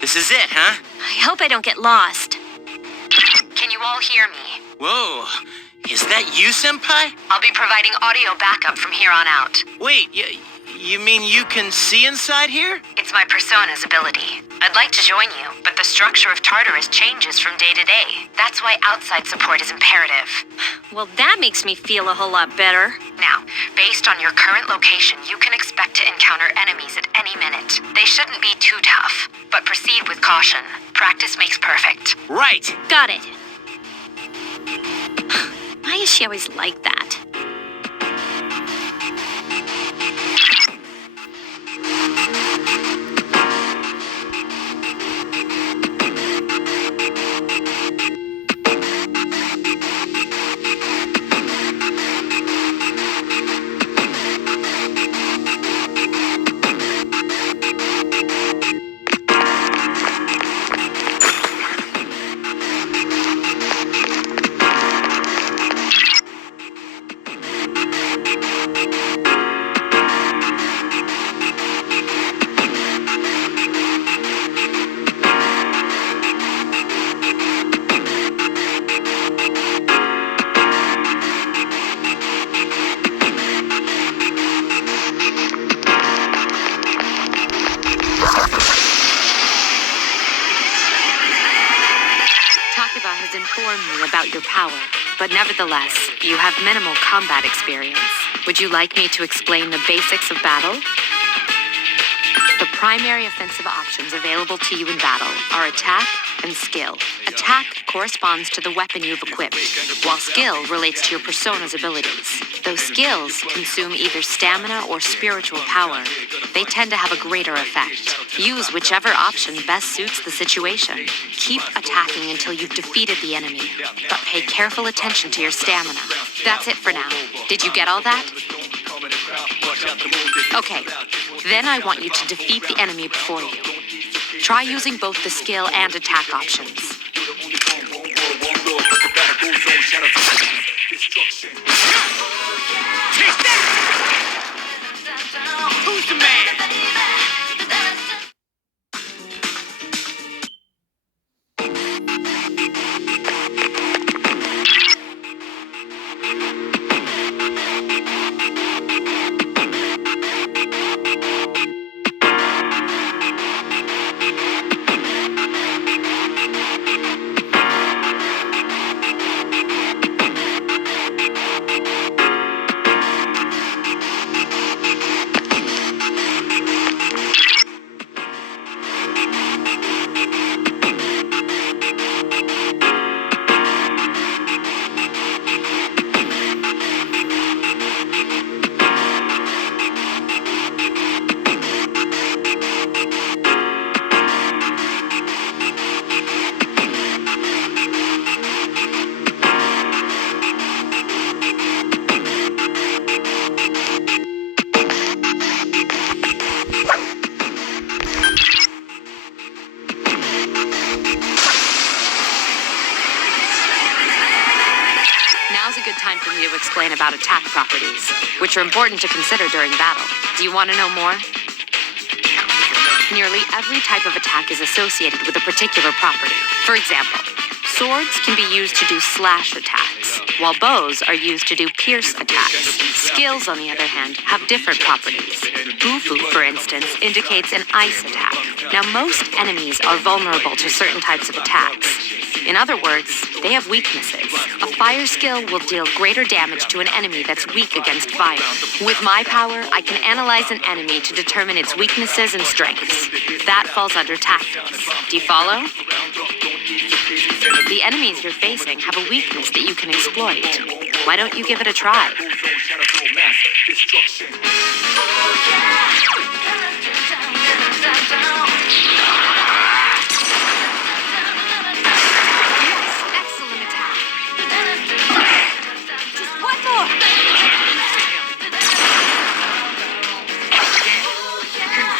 This is it, huh? I hope I don't get lost. Can you all hear me? Whoa. Is that you, Senpai? I'll be providing audio backup from here on out. Wait, you mean you can see inside here? It's my persona's ability. I'd like to join you, but the structure of Tartarus changes from day to day. That's why outside support is imperative. Well, that makes me feel a whole lot better. Now, based on your current location, you can expect to encounter enemies at any minute. They shouldn't be too tough, but proceed with caution. Practice makes perfect. Right. Got it. Why is she always like that? Has informed me about your power, but nevertheless, you have minimal combat experience. Would you like me to explain the basics of battle? The primary offensive options available to you in battle are attack and skill. Attack corresponds to the weapon you've equipped, while skill relates to your persona's abilities. Though skills consume either stamina or spiritual power, they tend to have a greater effect. Use whichever option best suits the situation. Keep attacking until you've defeated the enemy, but pay careful attention to your stamina. That's it for now. Did you get all that? Okay, then I want you to defeat the enemy before you. Try using both the skill and attack options. Who's the man? Time for me to explain about attack properties, which are important to consider during battle. Do you want to know more? Nearly every type of attack is associated with a particular property. For example, swords can be used to do slash attacks, while bows are used to do pierce attacks. Skills, on the other hand, have different properties. Bufu, for instance, indicates an ice attack. Now, most enemies are vulnerable to certain types of attacks. In other words, they have weaknesses. A fire skill will deal greater damage to an enemy that's weak against fire. With my power, I can analyze an enemy to determine its weaknesses and strengths. That falls under tactics. Do you follow? The enemies you're facing have a weakness that you can exploit. Why don't you give it a try?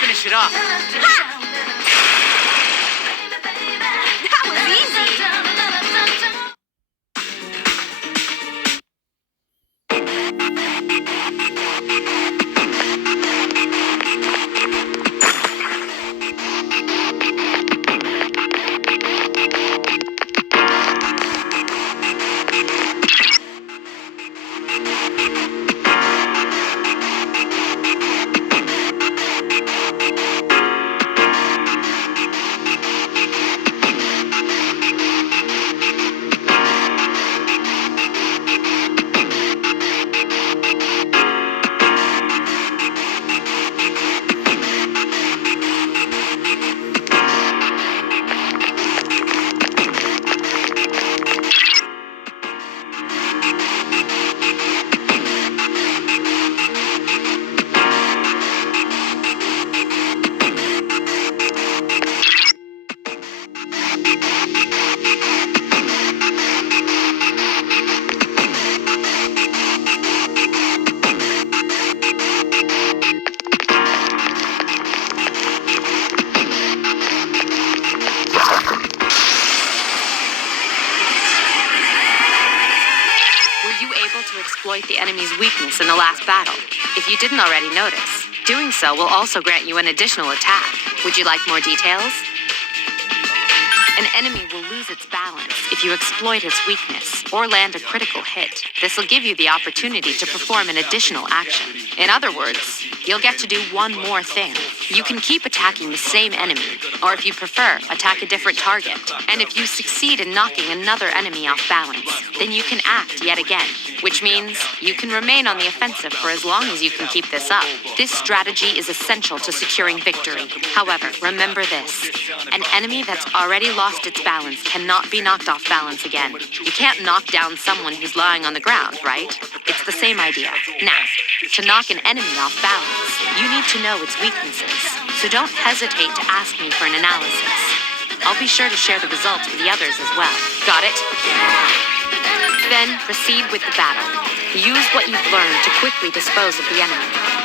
Finish it off. That was easy. exploit the enemy's weakness in the last battle. If you didn't already notice, doing so will also grant you an additional attack. Would you like more details? An enemy will lose its balance if you exploit its weakness or land a critical hit. This will give you the opportunity to perform an additional action. In other words, you'll get to do one more thing. You can keep attacking the same enemy, or if you prefer, attack a different target. And if you succeed in knocking another enemy off balance, then you can act yet again, which means you can remain on the offensive for as long as you can keep this up. This strategy is essential to securing victory. However, remember this. An enemy that's already lost its balance cannot be knocked off balance again. You can't knock down someone who's lying on the ground, right? It's the same idea. Now, to knock an enemy off balance, you need to know its weaknesses. So don't hesitate to ask me for an analysis. I'll be sure to share the results with the others as well. Got it? Then proceed with the battle. Use what you've learned to quickly dispose of the enemy.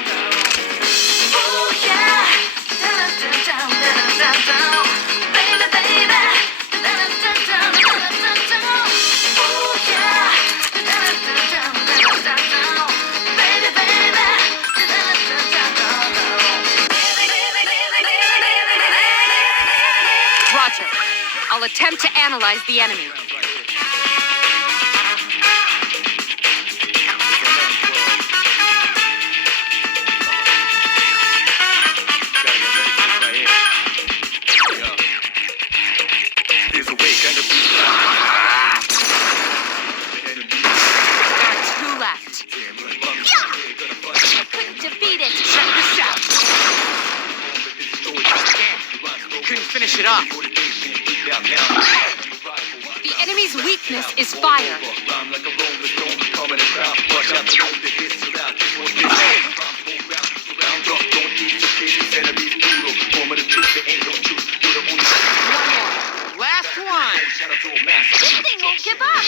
Roger. I'll attempt to analyze the enemy. Finish it off. The enemy's weakness is fire. Last one. This thing won't give up.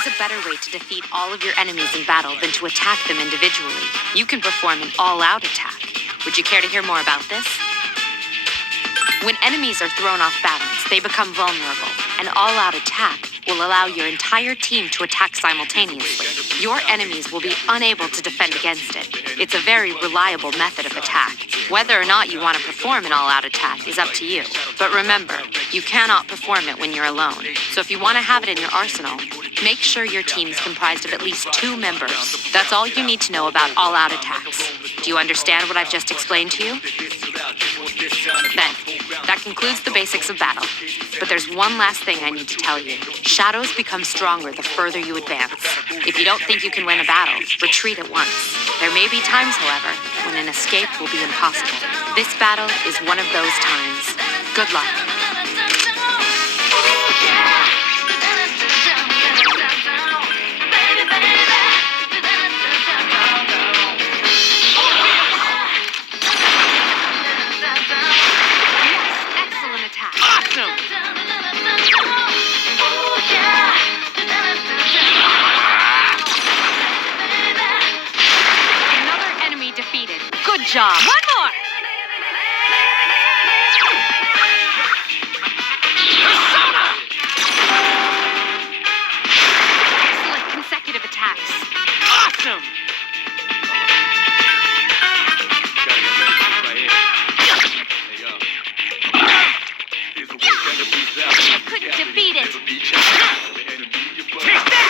is a better way to defeat all of your enemies in battle than to attack them individually. You can perform an all-out attack. Would you care to hear more about this? When enemies are thrown off balance, they become vulnerable. An all-out attack will allow your entire team to attack simultaneously. Your enemies will be unable to defend against it. It's a very reliable method of attack. Whether or not you want to perform an all-out attack is up to you. But remember, you cannot perform it when you're alone. So if you want to have it in your arsenal, make sure your team is comprised of at least 2 members. That's all you need to know about all-out attacks. Do you understand what I've just explained to you? Then, that concludes the basics of battle. But there's one last thing I need to tell you. Shadows become stronger the further you advance. If you don't think you can win a battle, retreat at once. There may be times, however, when an escape will be impossible. This battle is one of those times. Good luck. Good job. One more. Excellent consecutive attacks. Awesome. You couldn't defeat it. Take that.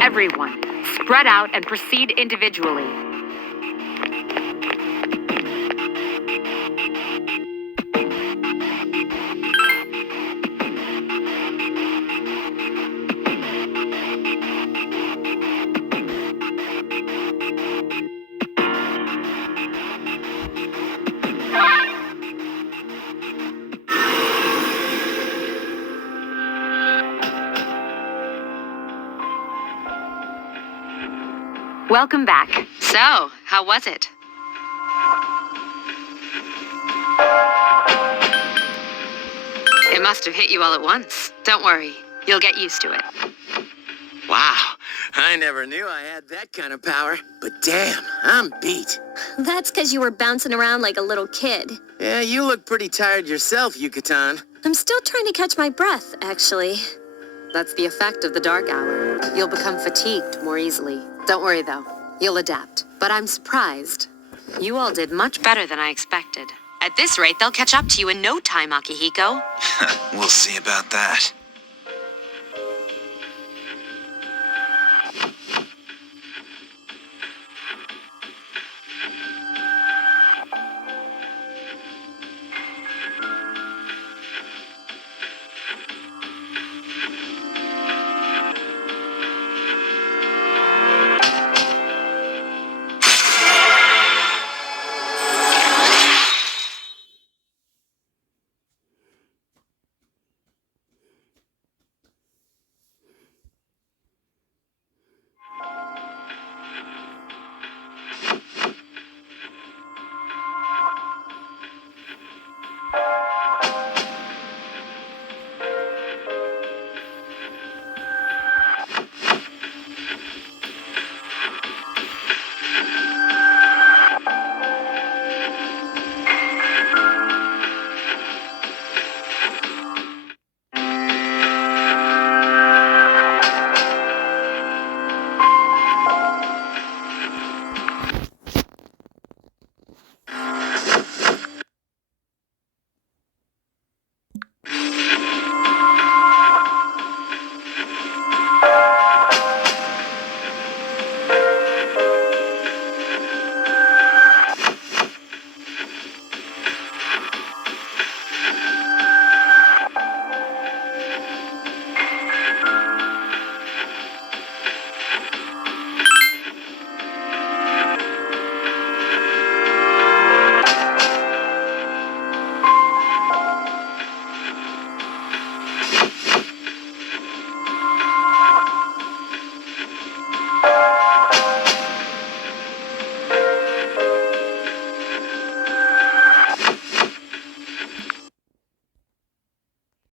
Everyone, spread out and proceed individually. Welcome back. So, how was it? It must have hit you all at once. Don't worry, you'll get used to it. Wow, I never knew I had that kind of power. But damn, I'm beat. That's because you were bouncing around like a little kid. Yeah, you look pretty tired yourself, Yucatan. I'm still trying to catch my breath, actually. That's the effect of the dark hour. You'll become fatigued more easily. Don't worry, though. You'll adapt. But I'm surprised. You all did much better than I expected. At this rate, they'll catch up to you in no time, Akihiko. We'll see about that.